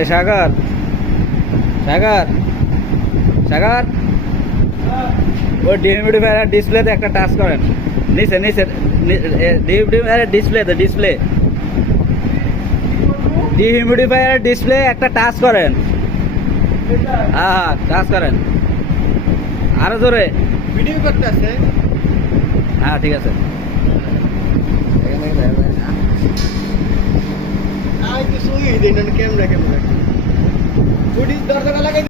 এ সাগর, সাগর, সাগর, ওই ডিহিউমিডিফায়ার ডিসপ্লেতে একটা টাচ করেন। নিচে নিচে ডিহিউমিডিফায়ার ডিসপ্লেতে, ডিসপ্লে ডিহিউমিডিফায়ার ডিসপ্লে একটা টাচ করেন। হ্যাঁ টাচ করেন, আরো জোরে। ভিডিও করতে আছে। হ্যাঁ ঠিক আছে। আই তো শুই দিন ক্যামেরা ক্যামেরা ফুটিজ দরকার লাগে।